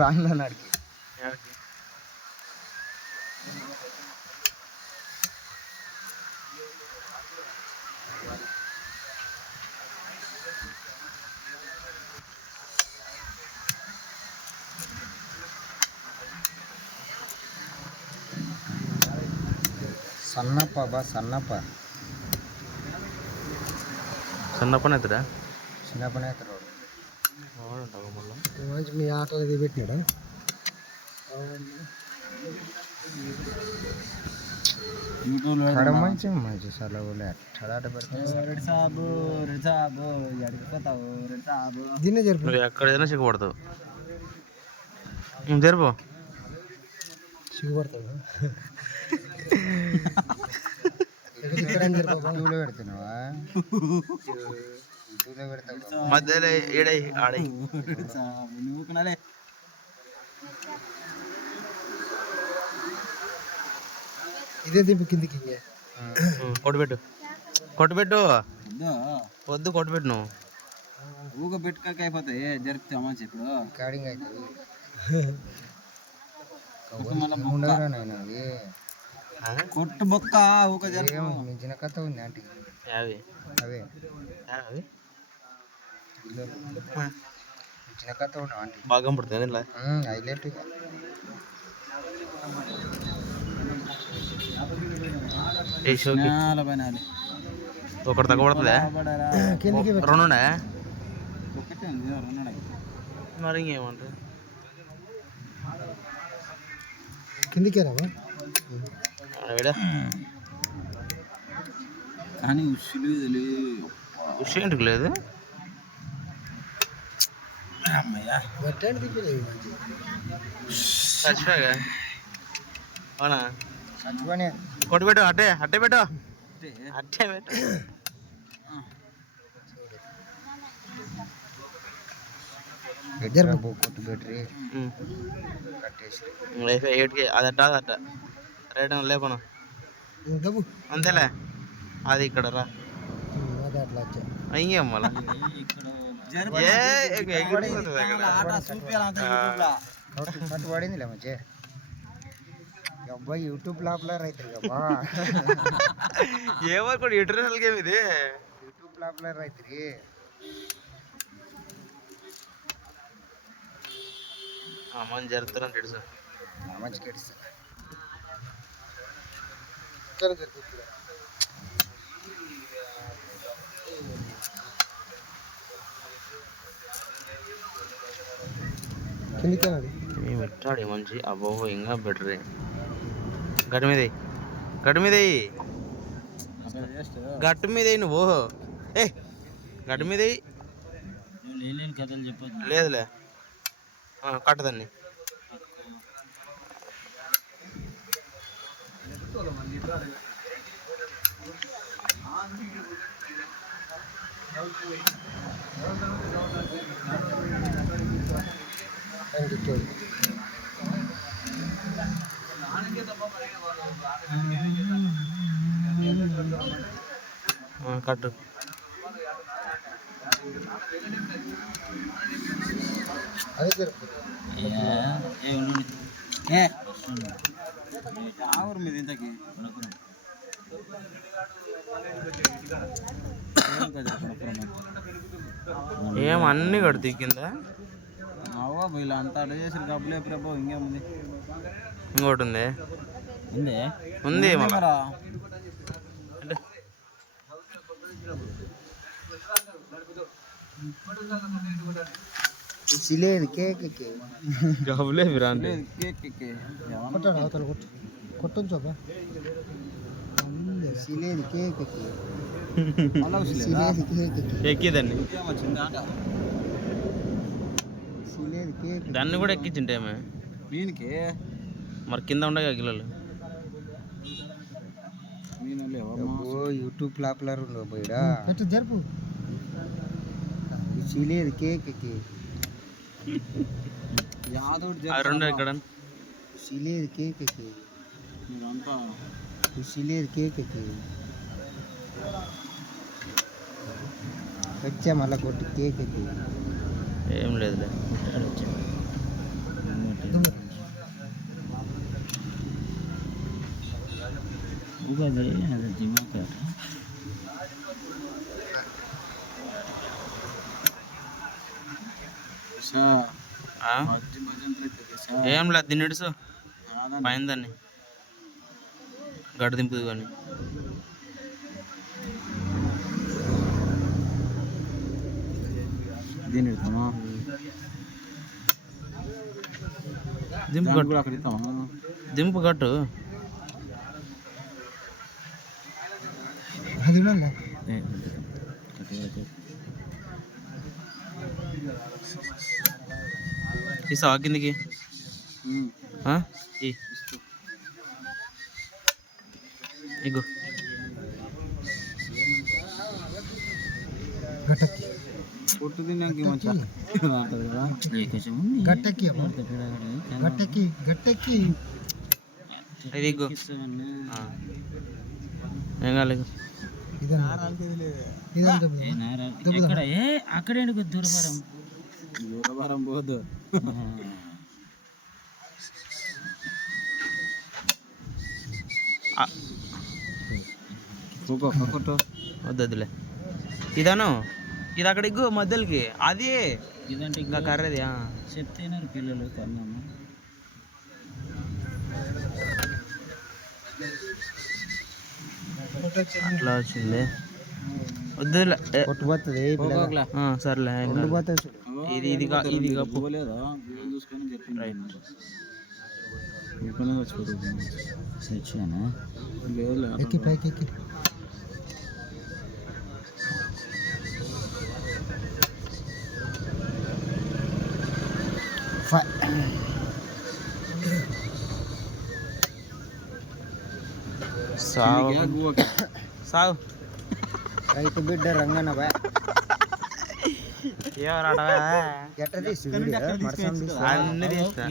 రాన్నాడికి సన్నప్ప బా సన్నప్ప సన్నప్పనే అవుతాడా? చిన్నప్పనే అవుతాడు మంచి మీ ఆటలు ఇది పెట్టినాడా? మంచి మంచి సెలవులు ఎట్టాడ దీన్నే జరుపు. నువ్వు ఎక్కడైనా సిగ్గుపడతావు. జరుపు సిగ్గుపడతావు. యూట్యూబ్లో పెడుతున్నావా? యూట్యూబ్లో పెడతావు మధ్యలో ఏడై ఆడై ఇదే దింపు కిందికి. కొట్టుబెట్టు కొట్టుబెట్టు వద్దు కొట్టుబెట్టు. నువ్వు ఊగ పెట్టుకాక అయిపోతాయి జరుపుతామని ఇప్పుడు రికార్డింగ్ అవుతుంది. కొట్టు బొక్క ఊక మించిన కథ ఉంది అంటే అవి అవే అవి మించిన కథ ఉన్నావు అంటే బాగా పడుతుంది ఇలా హైలైట్. ఒకటి తగ్గబడుతుందా? రెండు ఉండే మరి ఇంకేమంటారు కిందికే రావా కానీ ఉష్ ఎందుకు లేదు? చచ్చిపోయాగా అవునా? చచ్చిపోయి కొట్టుబెట్టు అట్టే అట్టే పెట్టు అట్టే పెట్టు. కొట్టు బెటరీ కట్టేసి ఏటికి అది అట్ట అది అట్ట రైట్ లేపను అంతేలే. అది ఇక్కడ రా అయ్యే మళ్ళా కట్టు పడిందిలే మంచి అబ్బాయి యూట్యూబ్ లాప్లర్ అవుతుంది అబ్బా. ఏమో కూడా ఇంటర్నేషనల్ గేమ్ ఇది. యూట్యూబ్ లాప్లర్ అవుతుంది. మంచి జరుగుతారని తెలుసు. మంచి కెడుస్తుంది. మేము పెట్టాడు మంచి అబ్బో ఇంకా బెటరే. గట్టు మీద గట్టు మీద గట్టు మీద నువ్వు ఏ గట్టు మీద కథలు చెప్పదు. లేదులే కట్టదాన్ని. కట్టు ఊరు మీద ఇంతకి ఏం అన్ని కడుతుంది కింద. అవో ఇలా అంతా అడ్డ చేసి డబ్బులు ఎప్పుడో ఇంకేముంది. ఇంకోటి ఉంది ఉంది ఉంది మరా సిలేదు కేక్ డబ్బులే విరాంటి కొట్టొచ్చు సిలేదు కేక్ ఎక్కిదాన్ని సిలేదు కేక్ దాన్ని కూడా ఎక్కించింటే దీనికి మరి కింద ఉండగా గిల్లలు యూట్యూబ్ లాప్లర్ ఉండవు పోయిడా జరుపు. సిలేదు కేక్ రెండు ఎక్కడ సిలేదు కేక్ మీరంతా సిలేదు కేక్ వచ్చా మళ్ళా కొట్టి కేక్ ఏం లేదులే. ఎందుకు అది జిమ్ ఏం లేదు తిన్నడుసు పైన దాన్ని గడ్డ దింపుదు కానీ దీన్ని పెడతామా దింపు కట్టు అక్కడ ఇస్తామా దింపు కట్టు అది ఉండాలి ఇస్తావా కిందికి ఇగో గట్టకి పొట్టు తిన్నాక మంచిగా గట్టకి గట్టకి గట్టకి ఇది ఇగో ఏం కాలే అక్కడే దూరభారం దూరభారం పోదు వద్దులే ఇదాను ఇది అక్కడ ఇగ్గు మధ్యలోకి అది ఇదంటే ఇంకా కర్రది చెప్తేనారు పిల్లలు కన్నాము అట్లా వచ్చింది వద్దులే కొట్టుపోతుంది సర్లే ఉండిపోతుంది చూడు ఇది ఇది ఇది పోలేదా చూసుకొని చెప్పింది చచ్చానా లేదు ఎక్కి పైకి ఎక్కి సాగు రైతు బిడ్డ రంగన్న బాయ్ ఎవరు ఎట్ట తీసి వీడియో మరసం తీసి అన్ని తీస్తా